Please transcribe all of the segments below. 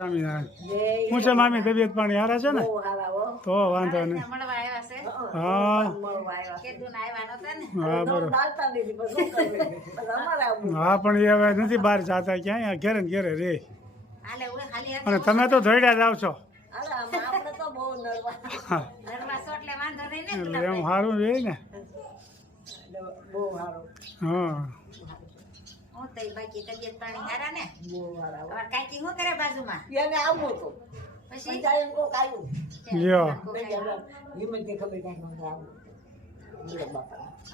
સ્વામિનારાયણ હું છે મામી તબિયત પાણી હારા છે ને? તો વાંધો નહીં. મળવા આવ્યા છે. હા. બરોબર. હા પણ એ હવે નથી બહાર જતા ક્યાંય ઘેરે ને ઘેરે રે. હાલે હું ખાલી અને તમે તો ધોઈડા જાવ છો હા. ઘરમાં છો એટલે ને એટલે એમ સારું રહે ને. હા. હું તો બાકી તબિયત પાણી હારા ને? કાકી શું કરે બાજુમાં? પછી? લ્યો.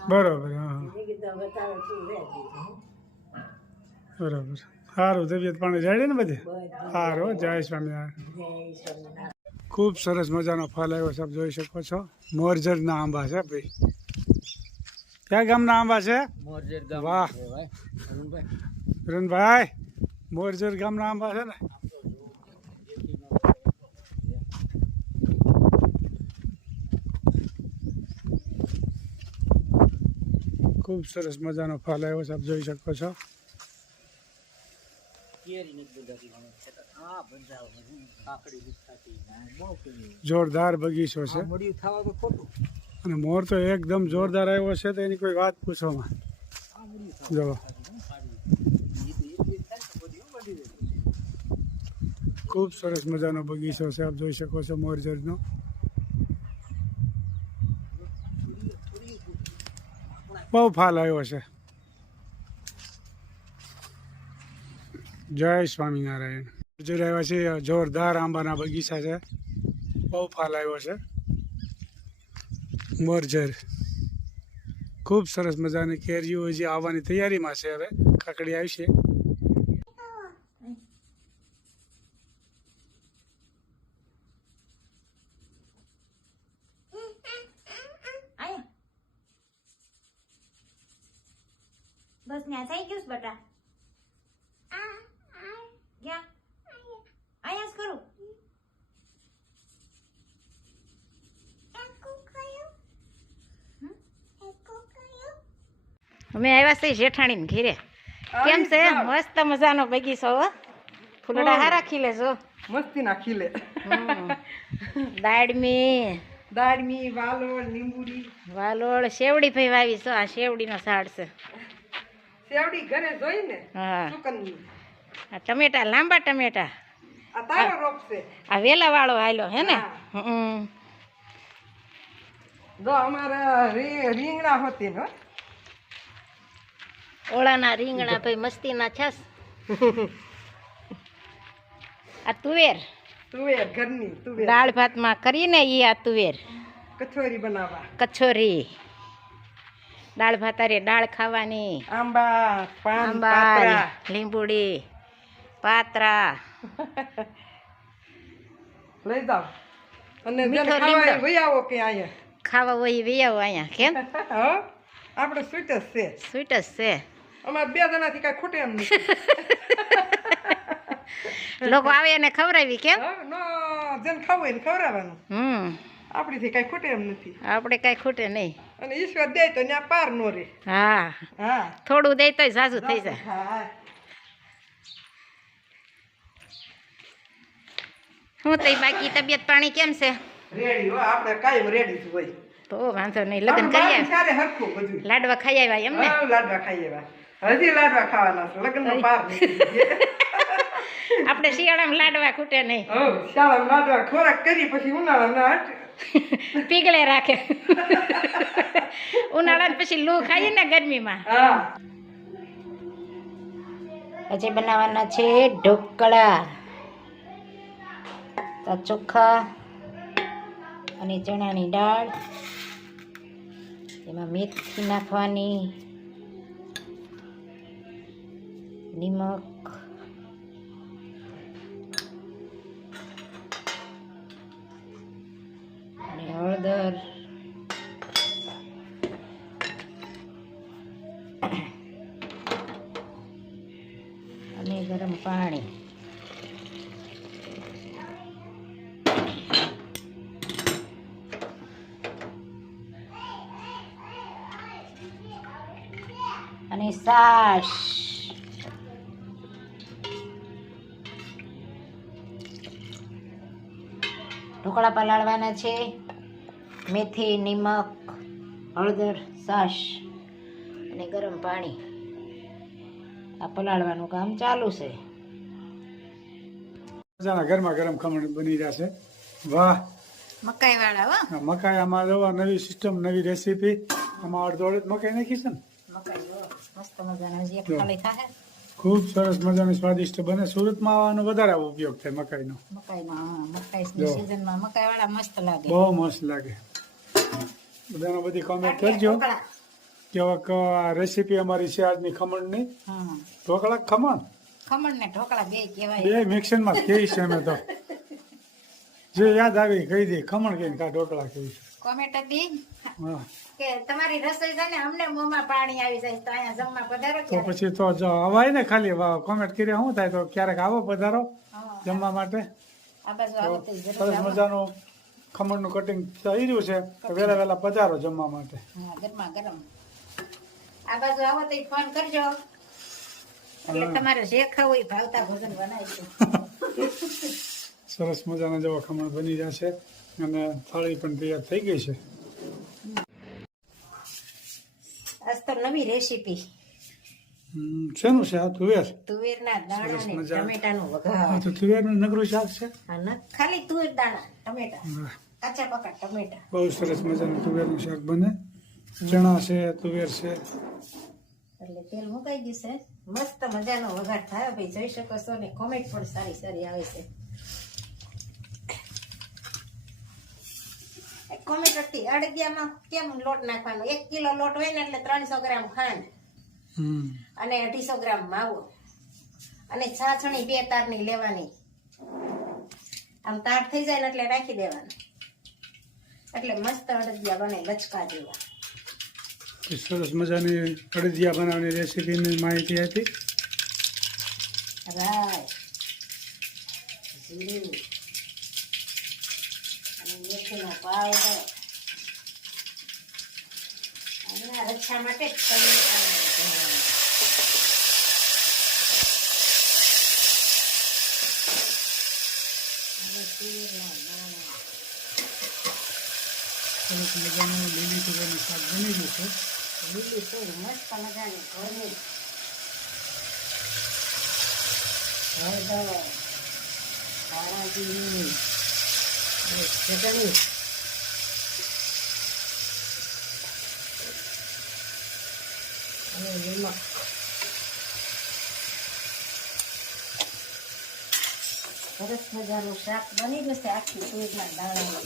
બરોબર હા બરોબર. સારું તબિયત પાણી જાડે ને બધે? સારું જય સ્વામિનારાયણ. ખૂબ સરસ મજાનો ફલ આવ્યો છે જોઈ શકો છો. મોરજરના આંબા છે ભાઈ. ક્યાં ગામના આંબા છે? વાહ. રણભાઈ મોરજર ગામના આંબા છે ને? ખૂબ સરસ મજાનો ફાલ આવ્યો છે આપ જોઈ શકો છો. જોરદાર બગીચો છે. અને મોર તો એકદમ જોરદાર આવ્યો છે તો એની કોઈ વાત પૂછવામાં. જો. ખૂબ સરસ મજાનો બગીચો છે, આપ જોઈ શકો છો મોરજરનો બહુ ફાલ આવ્યો છે. જય સ્વામિનારાયણ. જોઈ રહ્યા છે, જોરદાર આંબાના બગીચા છે. બહુ ફાલ આવ્યો છે. મોરજર. ખૂબ સરસ મજાની કેરીઓ હજી આવવાની તૈયારીમાં છે હવે. કાકડી આયા. બસ ન્યા થઈ ગયું બટા ક્યાં અહીંયા જ કરું અમે આવ્યા છીએ જેઠાણી ને ઘીરે કેમ છે? મસ્ત મજાનો બગીચો હો. ફૂલડા હારા ખીલે છો મસ્તી ના ખીલે દાડમી. દાડમી વાલોળ લીંબુડી. વાલોળ શેવડી ભાઈ વાવી છો. આ શેવડીનો ઝાડ છે. શેવડી ઘરે જોઈ ને હા. સુકનની. આ ટમેટા લાંબા ટમેટા. આ તારો રોપ છે. આ વેલા વાળો હાલ્યો હે ને? હમ. જો અમારા રીંગણા હોતી ને. ઓળાના રીંગણા ભાઈ મસ્તીના છાસ. આ તુવેર. તુવેર ઘરની તુવેર. દાળ ભાતમાં કરીને ઈ આ તુવેર. કચોરી બનાવવા. કચોરી. દાળ ભાત અરે દાળ ખાવાની. આંબા પાન આંબા પાતરા. લીંબુડી પાત્રા. લઈ જાઓ. અને જેને ખાવા લીમડો. એ આવો કે અહીંયા. ખાવા હોય વી આવો અહીંયા કેમ? હો? આપણે સ્વીટ જ છે. સ્વીટ જ છે. અમારે બે જણાથી કાંઈ ખૂટે એમ નથી લોકો આવે એને ખવડાવી કેમ? હો, જેને ખાવું હોય એને ખવડાવવાનું. હમ. આપણીથી કાંઈ ખૂટે એમ નથી. આપણે કાંઈ ખૂટે નહીં. અને ઈશ્વર દે તો ત્યાં પાર નો રે હા. હા. થોડું દે તોય સાસુ થઈ જાય. હા હું તઈ બાકી? તબિયત પાણી કેમ છે? રેડી હો આપણે કાયમ રેડી છું ભાઈ તો વાંધો નહીં લગ્ન કરી આવ્યા. લાડવા ખાઈ આવ્યા એમ ને? લાડવા ખાઈ એવા હજી લાડવા ખાવાના છે. લગ્નનો પાર આપણે શિયાળામાં લાડવા ખૂટે નહીં. હો શાળામાં લાડવા ખોરાક કરી પછી ઉનાળાના હટ. પીગળે રાખે. ઉનાળા પછી લૂ ખાઈએ ને ગરમીમાં. હા. પછી બનાવવાના છે ઢોકળા. તો ચોખા અને ચણાની દાળ. એમાં મેથી નાખવાની. નિમક અને હળદર. અને ગરમ પાણી. અને સાસ. ઢોકળા પલાળવાના છે. મેથી નિમક હળદર સાસ અને ગરમ પાણી. આ પલાળવાનું કામ ચાલુ છે. ગરમા ગરમ ખમણ બની જશે વાહ. મકાઈ વાળા વાહ મકાઈ આમાં જોવા નવી સિસ્ટમ નવી રેસીપી આમાં અડધો અડધ મકાઈ નાખી છે ને? મકાઈ હો મસ્ત મજાના હજી ખાલી થાય ખૂબ સરસ મજાની સ્વાદિષ્ટ બને. સુરતમાં આવવાનો વધારે ઉપયોગ થાય મકાઈનો. મકાઈનો હા મકાઈ જો. મકાઈ વાળા મસ્ત લાગે. બહુ મસ્ત લાગે. બધાનો બધી કોમેન્ટ કરજો. કે રેસીપી અમારી છે આજની ખમણની. હા. ઢોકળા ખમણ ખમણ? ને ઢોકળા બે કહેવાય. બે મિક્સરમાં કહી છે અમે તો. જે યાદ આવી કહી દે ખમણ કહીને કા ઢોકળા કહી છે? કોમેન્ટ હતી કે તમારી રસોઈ છે ને અમને મોંમાં પાણી આવી જાય તો અહીંયા જમવા પધારો તો પછી તો જો અવાય ને ખાલી કોમેન્ટ કર્યા શું થાય? તો ક્યારેક આવો પધારો જમવા માટે. સરસ. મજાનું ખમણનું કટિંગ થઈ રહ્યું છે તો વહેલા વહેલા પધારો જમવા માટે. હા ગરમા ગરમ. આ બાજુ આવો તો ફોન કરજો. એટલે તમારે જે ખાવું એ ભાવતા ભોજન બનાવીશું. સરસ મજાના જેવા ખમણ બની જશે. અને થાળી પણ તૈયાર થઈ ગઈ છે. આજ તો નવી રેસીપી શેનું છે? આ તુવેર? તુવેરના દાણા ને. ટમેટાનું આ વઘાર તો તુવેરનું નગરું શાક છે? હા ના ખાલી તુવેર દાણા ટમેટા. કાચા પાકા ટમેટા. બહુ સરસ મજાનું તુવેરનું શાક બને. ચણા છે તુવેર છે. એટલે તેલ મુકાઈ ગયું છે. મસ્ત મજાનો વઘાર થાય. ભાઈ જોઈ શકો છો ને કોમેન્ટ પણ સારી સારી આવે છે. કોમેન્ટ હતી અડદિયામાં કેમ લોટ નાખવાનો? એક કિલો લોટ હોય ને એટલે ત્રણસો ગ્રામ ખાંડ. હમ. અને અઢીસો ગ્રામ માવો. અને છાછણી બે તારની લેવાની. આમ તાર થઈ જાય ને એટલે રાખી દેવાનું. એટલે મસ્ત અડદિયા બને લચકા જેવા. સરસ મજાની અડદિયા બનાવવાની રેસીપીની માહિતી હતી રાય. જીરું અને મેથીનો પાવડર અને આ રક્ષા માટે ટમેટાનો વઘાર. અને તીરના દાણા. સરસ મજાનું લીલી તુવેરનું શાક બની ગયું છે લીલી તુર મસ્ત મજાની ઘરની હળદર કાળા જીરું અને ચટણી અને સરસ મજાનું શાક બની જશે આખી તુરના દાણા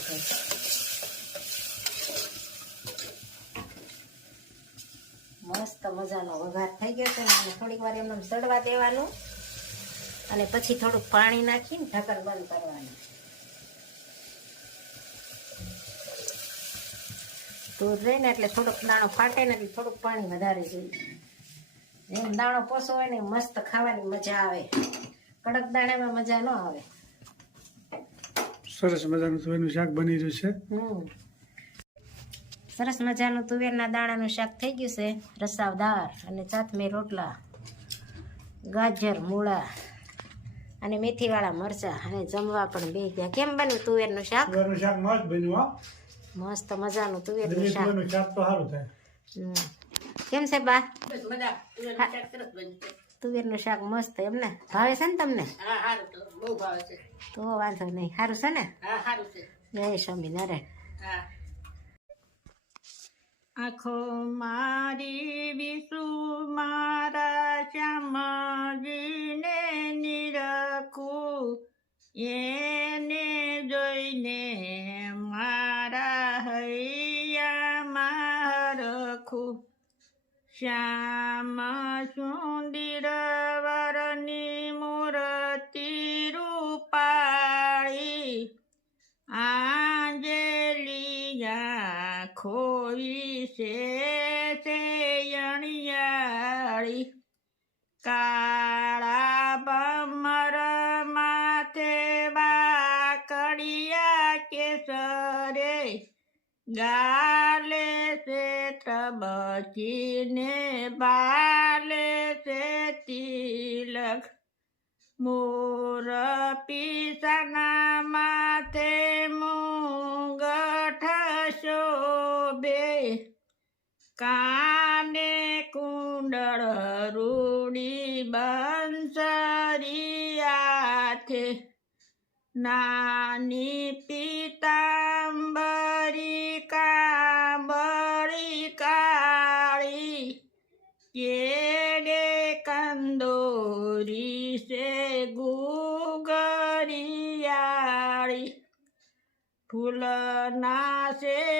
મસ્ત મજાનો વઘાર થઈ ગયો છે ને થોડીક વાર એમને સડવા દેવાનું. અને પછી થોડુંક પાણી નાખીને ઢાંકણ બંધ કરવાનું. દૂધ રહે ને એટલે થોડોક દાણો ફાટે ને એટલે થોડુંક પાણી વધારે જોઈએ. એમ દાણો પોસો હોય ને મસ્ત ખાવાની મજા આવે. કડક દાણામાં મજા ન આવે. સરસ મજાનું તુવેરનું શાક બની રહ્યું છે. સરસ મજાનું તુવેરના દાણાનું શાક થઈ ગયું છે રસાવદાર અને ચાથમી રોટલા ગાજર મૂળા અને મેથીવાળા મરચા અને જમવા પણ બે. ગયા કેમ બન્યું તુવેરનું શાક? તુવેરનું શાક મસ્ત બન્યું મસ્ત મજાનું તુવેરનું શાક. શાક તો સારું થાય. હમ. કેમ છે બા? તુવેરનું શાક મસ્ત એમ ને ભાવે છે ને તમને? તો. વાંધો નહીં. સારું છે ને? જય સ્વામિનારાયણ આખો મારી વિસુ આંજલિયા ખોઈ છે અણિયાળી કાળા બમર માથે બાકડિયા કેસરે. ગાલે છે ત્રબચીને, બાલે છે તિલક. મોર પીસના માથે કાને કુંડળ રૂડી બંસરિયાથે નાની પિતાંબરી કાંબરી કાળી કેડે કંદોરી સે ગુગરિયાળી? ફૂલના છે